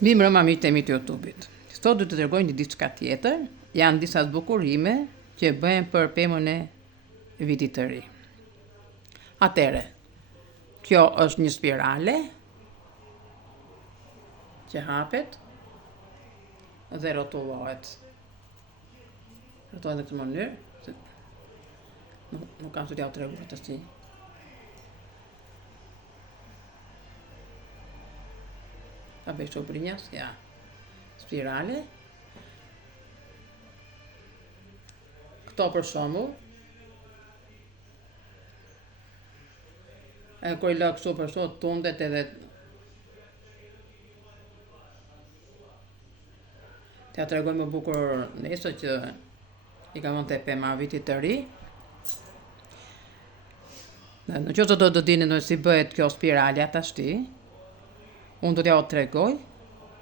Mbrëma miq të YouTube-it. Sot do të tregoj një diçka tjetër. Janë disa zbukurime që bëhen për pemën e vitit të ri. Atëre, kjo është një spirale që hapet dhe rrotullohet. Rrotullohet në këtë mënyrë. Nuk kam të t'ja u tregu të si. Ta bëj shobrinjas, ja. Spirale. Këto për shembull. Kur I lë kështu për shembull tundet edhe t'ja tregoj më bukur nesër që I ka vënë te pema vitit të ri. Në qoftë do të dini si bëhet kjo spirale atashti, unë do t'ja o tregoj,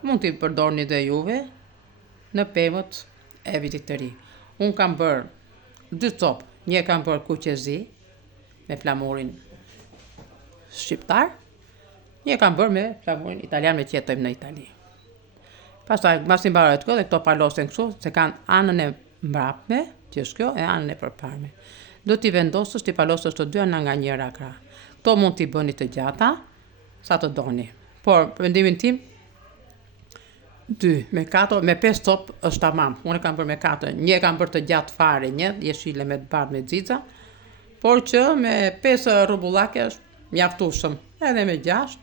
mund t'i përdorni dhe juve në pemët e vitit të ri. Unë kam bërë 2 copë, një kam bërë kuqezi me flamurin shqiptar, një kam bërë me flamurin italian me që jetojmë në Itali. Pastaj, mbasi mbaroj këto dhe këto palosen kështu, se kanë anën e mbrapme, që është kjo, e anën e përparme. Do t'i vendosësh, t'i palosësh të dy ana nga njëra krah. Këto mund t'i bëni të gjata, sa të doni. Por, për mendimin tim, 2, me 4, me 5 copë është tamam. Unë kam bërë me 4. Një kam bërë të gjatë fare, një jeshile me të bardhë me xixa, por që me 5 rrubullake është mjaftueshëm. Edhe me 6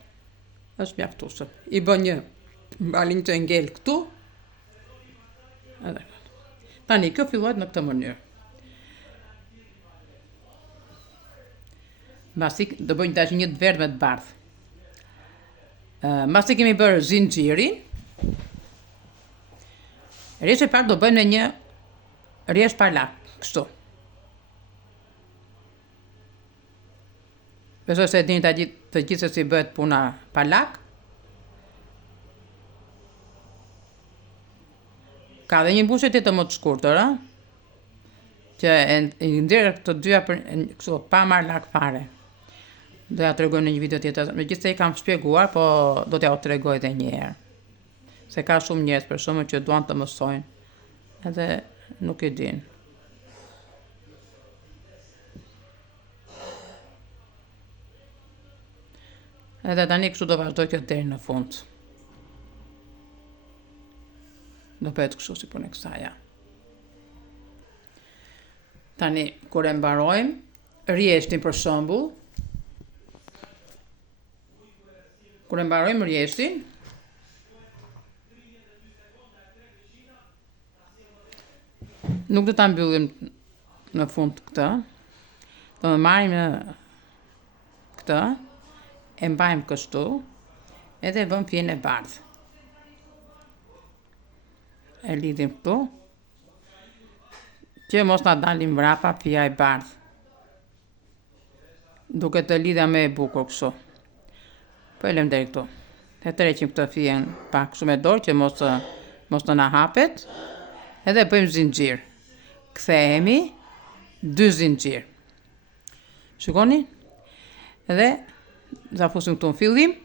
është mjaftueshëm. I bën një balin të ngel këtu. Edhe. Tani kjo fillohet në këtë mënyrë. Mbasi do bëjmë tash një të verdhë me të bardhë. Mbasi kemi bërë zinxhirin, rrjesh e pak do bëjmë në një rrjesh parlak, kështu. Besoj se dini të gjithë se si bëhet puna parlak. Ka dhe një mbushje tjetër më të shkurtër, që I nxjerr të dyja kështu pa marr lak fare. Do ja tregoj në një video tjetër. Megjithëse I kam shpjeguar, po do t'ja u tregoj edhe një herë. Se ka shumë njerëz për shkakun që duan të mësojnë, edhe nuk I din. Edhe tani kështu do vazhdoj kjo deri në fund. Do bëhet kështu si punë kësaj. Tani kur e mbarojmë, rrjeshtin për shembull, kur e mbarojmë rrjeshtin, nuk do ta mbyllim në fund këtë. Do të marrim këtë, e mbajmë kështu, edhe vëmë fjen e bardhë. E lidhim këtu, që mos na dalim mbrapa fija e bardhë. Duke të lidha me e bukur kështu. Po e lëm deri këtu. E tërheqim këtë fjen pak kështu me dorë që mos të na hapet. Edhe bëjmë zinxhir. Kthehemi 2 zinxhir. Shikoni? Edhe zafusim këtu në fillim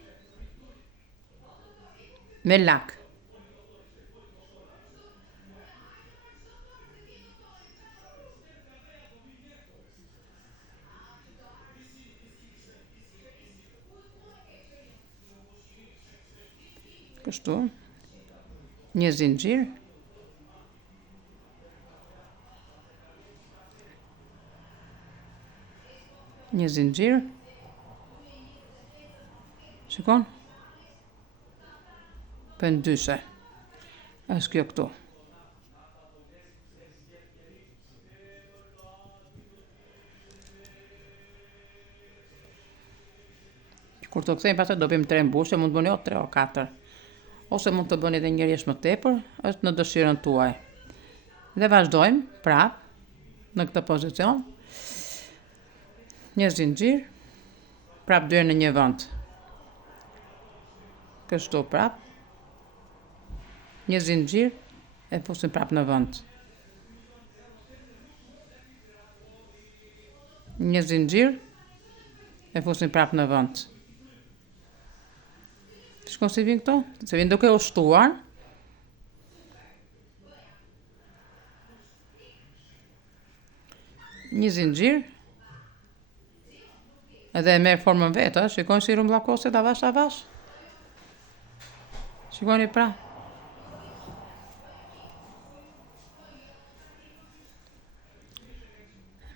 me lak. Kështu, një zinxhir, shikon? Për ndyshe, është kjo këtu. Kur të kthejmë pastaj do bëjmë 3 mbushje, mund të bëni 3 o 4. Ose mund të bëni edhe një rrjesh më tepër, është në dëshirën tuaj. Dhe vazhdojmë prap në këtë pozicion. Një zinxhir, prap dy në një vend. Kështu prap. Një zinxhir e fusim prap në vend. Një zinxhir e fusim prap në vend. Shkon si vinë këto? Se vinë duke u shtuar. Një zinxhir. Edhe e merr formën vetë, shikoni si rumbullakoset avash avash. Shikoni pra.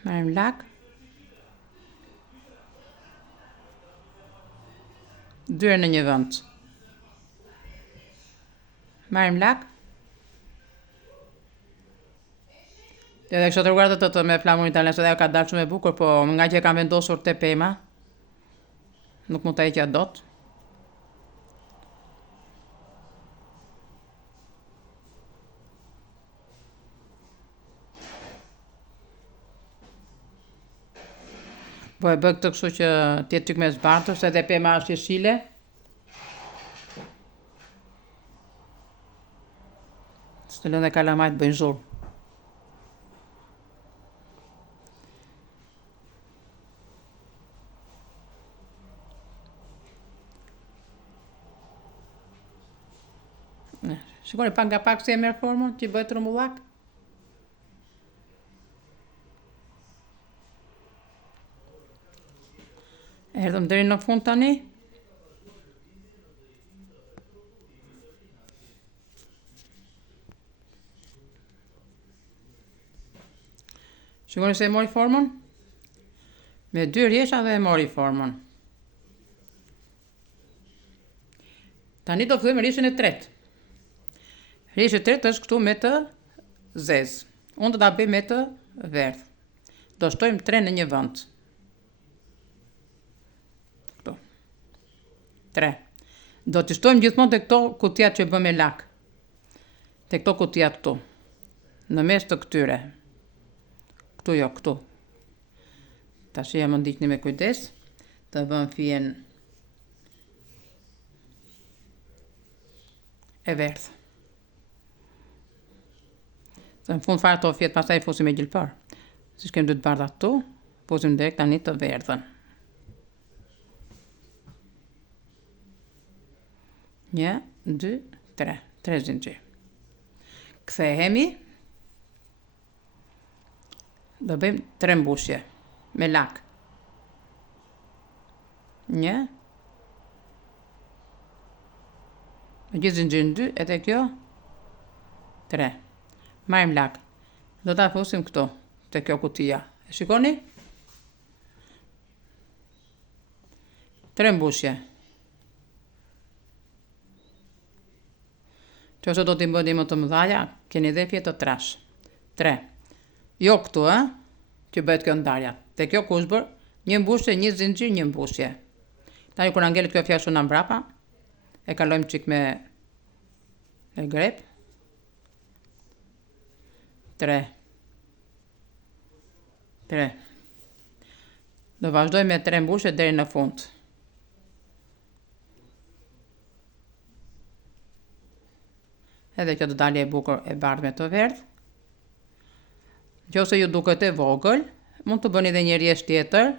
Marrim lak. 2 në një vend. Marrim lak. Edhe kështë të rrugar të me flamurin italian, se dhe ka dalë shumë e bukur, po nga që e kam vendosur te pema, nuk mund të heqja dot. Po e bëj këtë kështu që t'jetë tyk me zbartur, se edhe pema është jeshile. Së të lënë dhe kalamajt bëjnë zhurë. Shikoni pak nga pak si e merr formën, që i bëhet rumbullak. Erdhëm deri në fund tani. Shikoni se e mori formën. Me 2 rjesha dhe e mori formën. Tani do fillojmë rishën e tretë. Rishë e tretë është këtu me të zezë. Unë do ta bëj me të verdhë. Do shtojmë 3 në një vend. Këtu. 3. Do t'i shtojmë gjithmonë te këto kutijat që bëm me lak. Te këto kutijat këtu. Në mes të këtyre. Këtu jo, këtu. Tash ja më ndiqni me kujdes. Të bëm fijen e verdhë. Se në fund fare të fjetë pastaj i fusim me gjilpër. Si shkem 2 të bardha këtu, fusim direkt tani të verdhën. 1, 2, 3. 3 zinxhir. Kthehemi. Do bëjmë 3 mbushje me lak. 1. Me gjithë zinxhirin 2, edhe kjo 3. Marrim lak. Do ta fusim këtu, te kjo kutija. E shikoni? 3 mbushje. Qëse do t'i bëni më të mëdhaja, keni dhe fjetë të trash. 3. Jo këtu, që bëhet kjo ndarja. Te kjo kushbër, 1 mbushje, 1 zinxhir, 1 mbushje. Tani kur angelet kjo fjashtu në mbrapa, e kalojmë qik me grep. 3. Do vazhdoj me 3 mbushje deri në fund. Edhe kjo do dalje e bukur e bardhë me të verdhë. Nëse ju duket e vogël, mund të bëni edhe një rjesht tjetër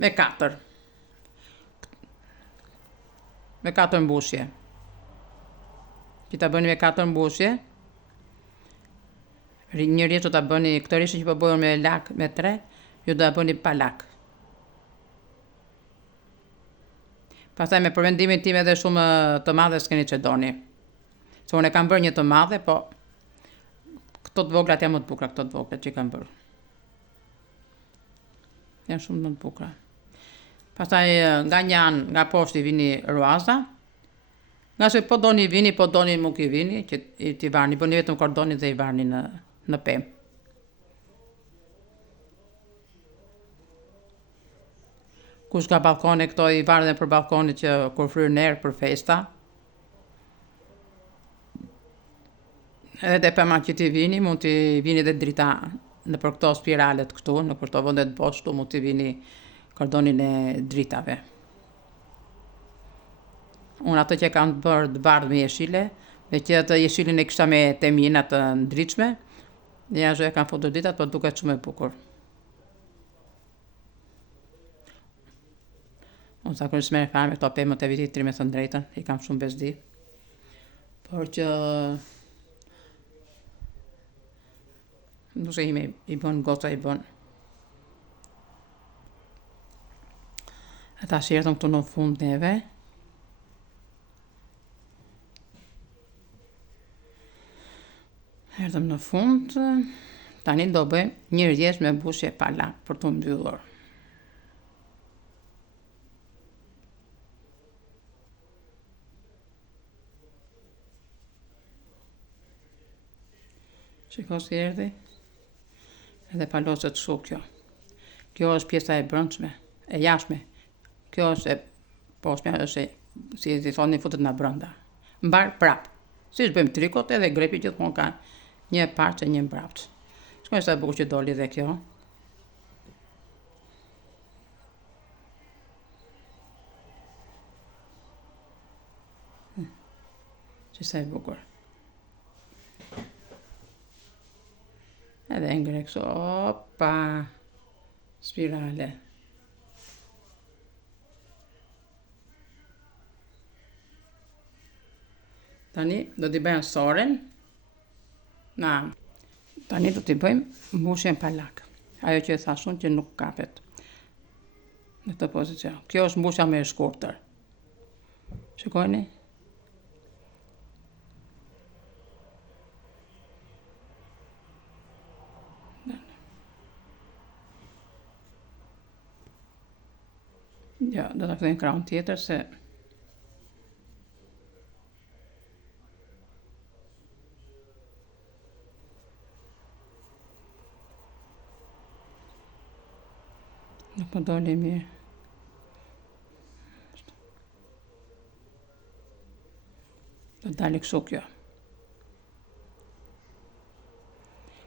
me 4. Me 4 mbushje. Që ta bëni me 4 mbushje. Një rjesht do ta bëni, këtë rjesht që po bëjmë me lak me 3, ju do ta bëni pa lak. Pastaj me përmendimin tim edhe shumë të madhe s'keni që doni. Se unë e kam bërë një të madhe, po këto të voglat janë më të bukura, këto të voglat që i kam bërë. Janë shumë më të bukura. Pastaj nga një anë, nga poshtë i vini ruaza. Nga se po doni vini, po doni nuk i vini, që t'i varni, bëni vetëm kordoni dhe i varni në pemë. Kush ka balkone, këto i varën dhe për balkone që kur fryrë erë për festa. Edhe dhe pema që t'i vini, mund t'i vini dhe drita në për këto spiralet këtu, në për këto vëndet poshtu, mund t'i vini kordonin e dritave. Unë ato që kam bërë të bardhë me jeshile, me që atë jeshilin e kështa me temina të ndryqme, dhe ja zhë e kam futur dritat, për duket shumë e bukur. Unë zakonisht merr fare me këto pemët e vitit 3 me thënë drejtën, i kam shumë bezdi. Por që nuk se ime i bën, goca i bën. Ata shërtën këtu në fund neve. Erdhëm në fund. Tani do bëjmë një rjesë me mbushje parlak për të mbyllur. Shiko si erdhi. Edhe paloset kështu kjo. Kjo është pjesa e brendshme, e jashtme. Kjo është e poshtme, është si i thoni futet nga brenda. Mbar prap. Siç bëjmë trikot edhe grepi gjithmonë ka një parçe, një mbrapsht. Shkoj sa e bukur që doli dhe kjo. Që sa e bukur. Edhe ngre kështu, opa, spirale. Tani do t'i bëjmë soren. Tani do t'i bëjmë mbushjen parlak. Ajo që e thashun që nuk kapet në këtë pozicion. Kjo është mbushja më e shkurtër. Shikojni? Jo, do të kthejmë krahun tjetër se nuk më doli mirë. Do dali kështu kjo.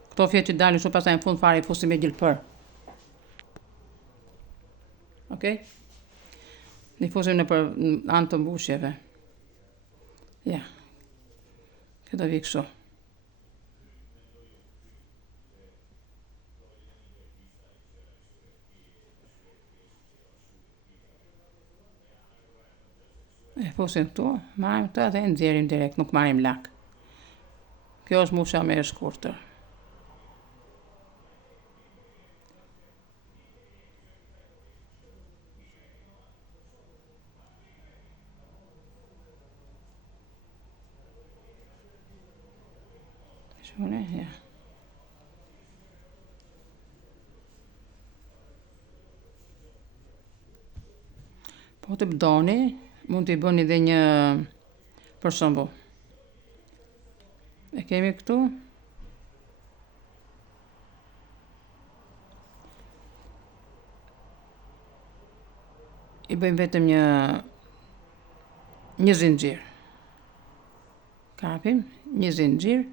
Këto fjetë që dalin shumë pastaj në fund fare i fusim me gjilpër. Okej? Ne fusim në për anë të mbushjeve. Ja. Kjo do vi kështu. E fusim këtu, marrim këtu edhe nxjerrim direkt, nuk marrim lak. Kjo është mbusha më e shkurtër. Shone, ja. Po të doni, mund t'i bëni dhe një për shembull. E kemi këtu. I bëjmë vetëm një zinxhir. Kapim një zinxhir.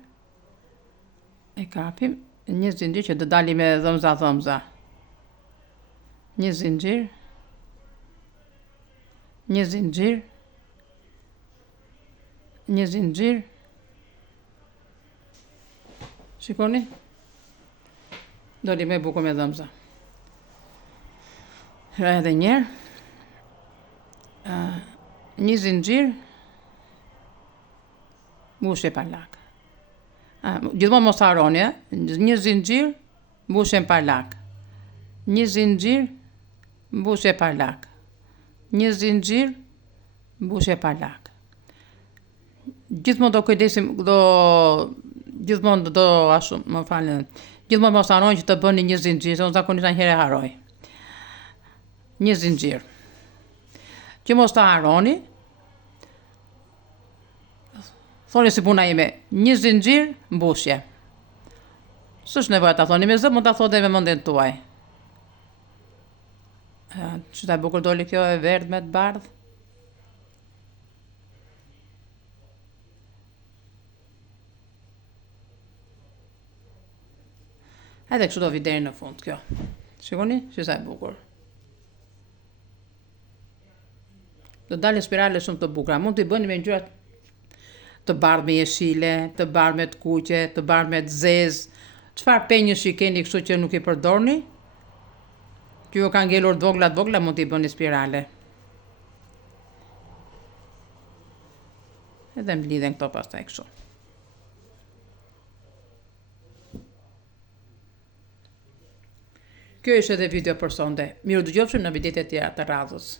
E kapim një zinxhir që do dali me dhomza. Një zinxhir. Një zinxhir. Një zinxhir. Shikoni? Doli me bukur me dhomza. Edhe njerë. Një zinxhir. Mbushje parlak. Gjithmonë mos harroni, një zinxhir, mbushje parlak. Një zinxhir, mbushje parlak. Një zinxhir, mbushje parlak. Gjithmonë do kujdesim, gjithmonë do ashtu, më falni. Gjithmonë mos harroni që të bëni një zinxhir, se unë zakonisht një herë harroj. Një zinxhir. Që mos ta harroni. Thoni si puna ime, një zinxhir, mbushje. S'është nevojë ta thoni me zë, mund ta thoni me mendjen tuaj. Që ta bukur doli kjo e verdh me të bardh. Edhe kështu do vi deri në fund kjo. Shikoni, që sa e bukur. Do dalin spirale shumë të bukura. Mund t'i bëni me ngjyra të bardhë me jeshile, të bardhë me të kuqe, të bardhë me të zezë. Çfarë penjësh i keni kështu që nuk i përdorni? Që ju ka ngelur të vogla, mund t'i bëni spirale. edhe mblidhen këto pastaj kështu. Kjo ishte edhe video për sonde. Miru dëgjofshim në videot e tjera të radhës.